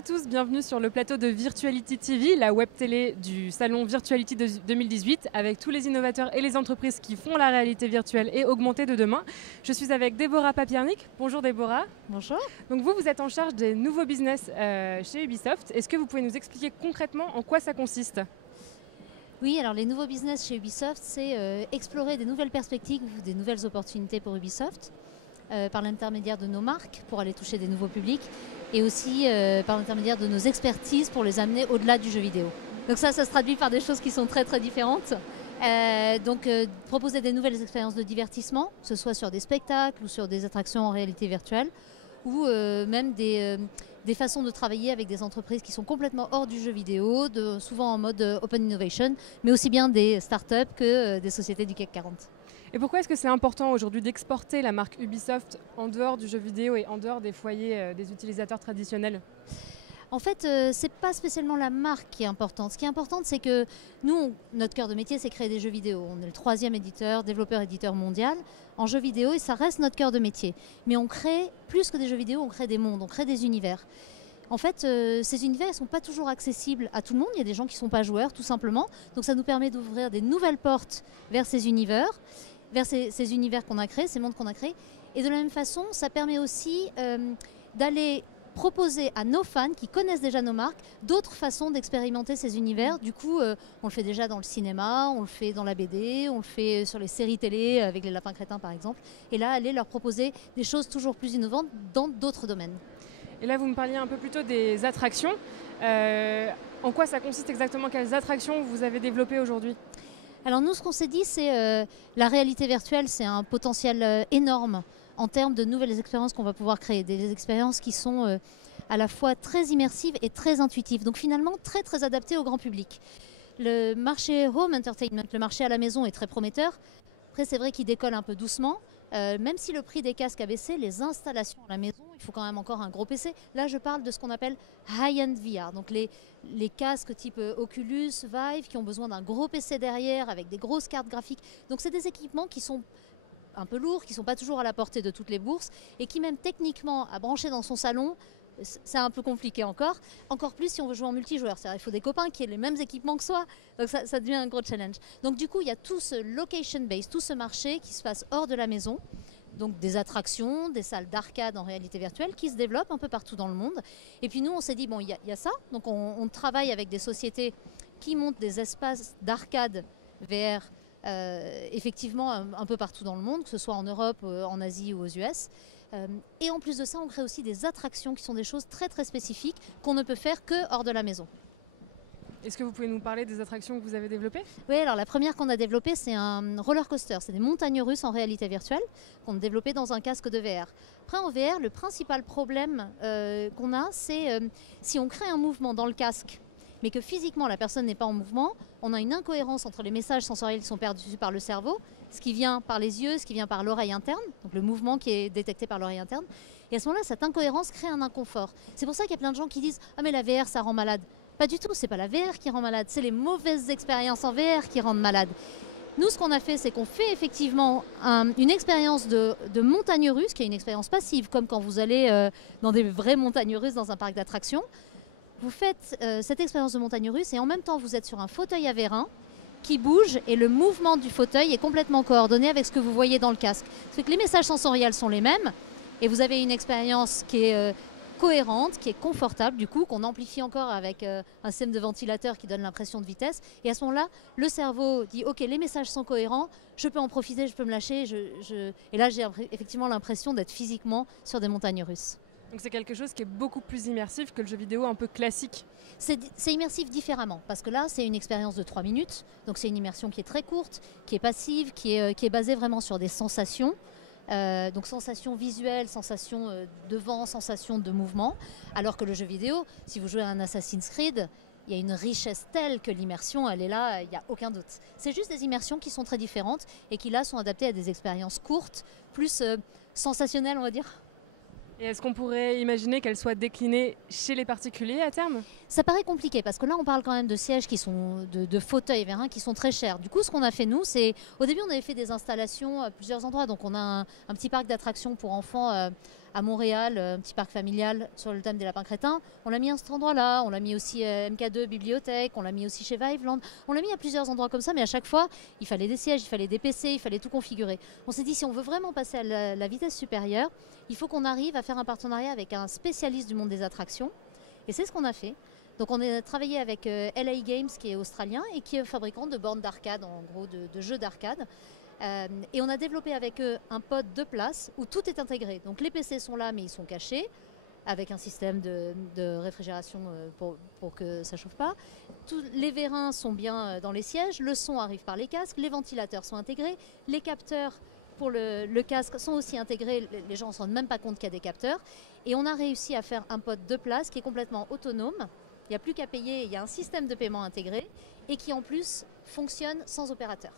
à tous, bienvenue sur le plateau de Virtuality TV, la web télé du salon Virtuality 2018, avec tous les innovateurs et les entreprises qui font la réalité virtuelle et augmentée de demain. Je suis avec Déborah Papiernik. Bonjour Déborah. Bonjour. Donc vous êtes en charge des nouveaux business chez Ubisoft. Est-ce que vous pouvez nous expliquer concrètement en quoi ça consiste ? Oui, alors les nouveaux business chez Ubisoft, c'est explorer des nouvelles perspectives, des nouvelles opportunités pour Ubisoft, par l'intermédiaire de nos marques pour aller toucher des nouveaux publics et aussi par l'intermédiaire de nos expertises pour les amener au-delà du jeu vidéo. Donc ça se traduit par des choses qui sont très très différentes. Proposer des nouvelles expériences de divertissement, que ce soit sur des spectacles ou sur des attractions en réalité virtuelle, ou même des façons de travailler avec des entreprises qui sont complètement hors du jeu vidéo, souvent en mode open innovation, mais aussi bien des startups que des sociétés du CAC 40. Et pourquoi est-ce que c'est important aujourd'hui d'exporter la marque Ubisoft en dehors du jeu vidéo et en dehors des foyers des utilisateurs traditionnels ? En fait, c'est pas spécialement la marque qui est importante. Ce qui est important, c'est que nous, notre cœur de métier, c'est créer des jeux vidéo. On est le 3e éditeur, développeur-éditeur mondial en jeux vidéo et ça reste notre cœur de métier. Mais on crée, plus que des jeux vidéo, on crée des mondes, on crée des univers. En fait, ces univers ne sont pas toujours accessibles à tout le monde. Il y a des gens qui ne sont pas joueurs, tout simplement. Donc ça nous permet d'ouvrir des nouvelles portes vers ces univers qu'on a créés, ces mondes qu'on a créés. Et de la même façon, ça permet aussi d'aller proposer à nos fans qui connaissent déjà nos marques d'autres façons d'expérimenter ces univers. Du coup, on le fait déjà dans le cinéma, on le fait dans la BD, on le fait sur les séries télé avec les lapins crétins par exemple. Et là, aller leur proposer des choses toujours plus innovantes dans d'autres domaines. Et là, vous me parliez un peu plus tôt des attractions. En quoi ça consiste exactement ? Quelles attractions vous avez développées aujourd'hui ? Alors nous, ce qu'on s'est dit, c'est la réalité virtuelle, c'est un potentiel énorme en termes de nouvelles expériences qu'on va pouvoir créer. Des expériences qui sont à la fois très immersives et très intuitives. Donc finalement, très très adaptées au grand public. Le marché home entertainment, le marché à la maison est très prometteur. Après, c'est vrai qu'il décolle un peu doucement. Même si le prix des casques a baissé, les installations à la maison, il faut quand même encore un gros PC. Là, je parle de ce qu'on appelle high-end VR, donc les casques type Oculus, Vive, qui ont besoin d'un gros PC derrière avec des grosses cartes graphiques. Donc, c'est des équipements qui sont un peu lourds, qui ne sont pas toujours à la portée de toutes les bourses et qui, même techniquement, à brancher dans son salon, c'est un peu compliqué encore plus si on veut jouer en multijoueur. C'est-à-dire il faut des copains qui aient les mêmes équipements que soi. Donc ça devient un gros challenge. Donc du coup, il y a tout ce location-based, tout ce marché qui se passe hors de la maison. Donc des attractions, des salles d'arcade en réalité virtuelle qui se développent un peu partout dans le monde. Et puis nous, on s'est dit, bon, il y a ça. Donc on travaille avec des sociétés qui montent des espaces d'arcade VR effectivement un peu partout dans le monde, que ce soit en Europe, en Asie ou aux US. Et en plus de ça, on crée aussi des attractions qui sont des choses très très spécifiques qu'on ne peut faire que hors de la maison. Est-ce que vous pouvez nous parler des attractions que vous avez développées ? Oui, alors la première qu'on a développée, c'est un roller coaster. C'est des montagnes russes en réalité virtuelle qu'on a développées dans un casque de VR. Après, en VR, le principal problème qu'on a, c'est si on crée un mouvement dans le casque, mais que physiquement la personne n'est pas en mouvement, on a une incohérence entre les messages sensoriels qui sont perdus par le cerveau, ce qui vient par les yeux, ce qui vient par l'oreille interne, donc le mouvement qui est détecté par l'oreille interne. Et à ce moment-là, cette incohérence crée un inconfort. C'est pour ça qu'il y a plein de gens qui disent « Ah mais la VR, ça rend malade ». Pas du tout, c'est pas la VR qui rend malade, c'est les mauvaises expériences en VR qui rendent malade. Nous, ce qu'on a fait, c'est qu'on fait effectivement une expérience de montagne russe, qui est une expérience passive, comme quand vous allez dans des vraies montagnes russes dans un parc d'attractions. Vous faites cette expérience de montagne russe et en même temps, vous êtes sur un fauteuil à vérin qui bouge et le mouvement du fauteuil est complètement coordonné avec ce que vous voyez dans le casque. C'est que les messages sensoriels sont les mêmes et vous avez une expérience qui est cohérente, qui est confortable, du coup, qu'on amplifie encore avec un système de ventilateur qui donne l'impression de vitesse. Et à ce moment-là, le cerveau dit « Ok, les messages sont cohérents, je peux en profiter, je peux me lâcher. » Et là, j'ai effectivement l'impression d'être physiquement sur des montagnes russes. Donc c'est quelque chose qui est beaucoup plus immersif que le jeu vidéo un peu classique. C'est immersif différemment, parce que là, c'est une expérience de 3 minutes. Donc c'est une immersion qui est très courte, qui est passive, qui est basée vraiment sur des sensations. Donc sensations visuelles, sensations de vent, sensations de mouvement. Alors que le jeu vidéo, si vous jouez à un Assassin's Creed, il y a une richesse telle que l'immersion, elle est là, il n'y a aucun doute. C'est juste des immersions qui sont très différentes et qui là sont adaptées à des expériences courtes, plus sensationnelles, on va dire. Et est-ce qu'on pourrait imaginer qu'elle soit déclinée chez les particuliers à terme ? Ça paraît compliqué parce que là on parle quand même de sièges qui sont de fauteuils vérins qui sont très chers. Du coup ce qu'on a fait nous c'est au début on avait fait des installations à plusieurs endroits. Donc on a un petit parc d'attractions pour enfants à Montréal, un petit parc familial sur le thème des lapins crétins. On l'a mis à cet endroit-là, on l'a mis aussi MK2 bibliothèque, on l'a mis aussi chez Viveland. On l'a mis à plusieurs endroits comme ça mais à chaque fois il fallait des sièges, il fallait des PC, il fallait tout configurer. On s'est dit si on veut vraiment passer à la vitesse supérieure, il faut qu'on arrive à faire un partenariat avec un spécialiste du monde des attractions. Et c'est ce qu'on a fait. Donc on a travaillé avec LA Games qui est australien et qui est fabricant de bornes d'arcade, en gros de jeux d'arcade. Et on a développé avec eux un pod de place où tout est intégré. Donc les PC sont là mais ils sont cachés avec un système de réfrigération pour que ça ne chauffe pas. Les vérins sont bien dans les sièges, le son arrive par les casques, les ventilateurs sont intégrés, les capteurs pour le casque sont aussi intégrés, les gens ne se rendent même pas compte qu'il y a des capteurs. Et on a réussi à faire un pod de place qui est complètement autonome. Il n'y a plus qu'à payer, il y a un système de paiement intégré et qui en plus fonctionne sans opérateur.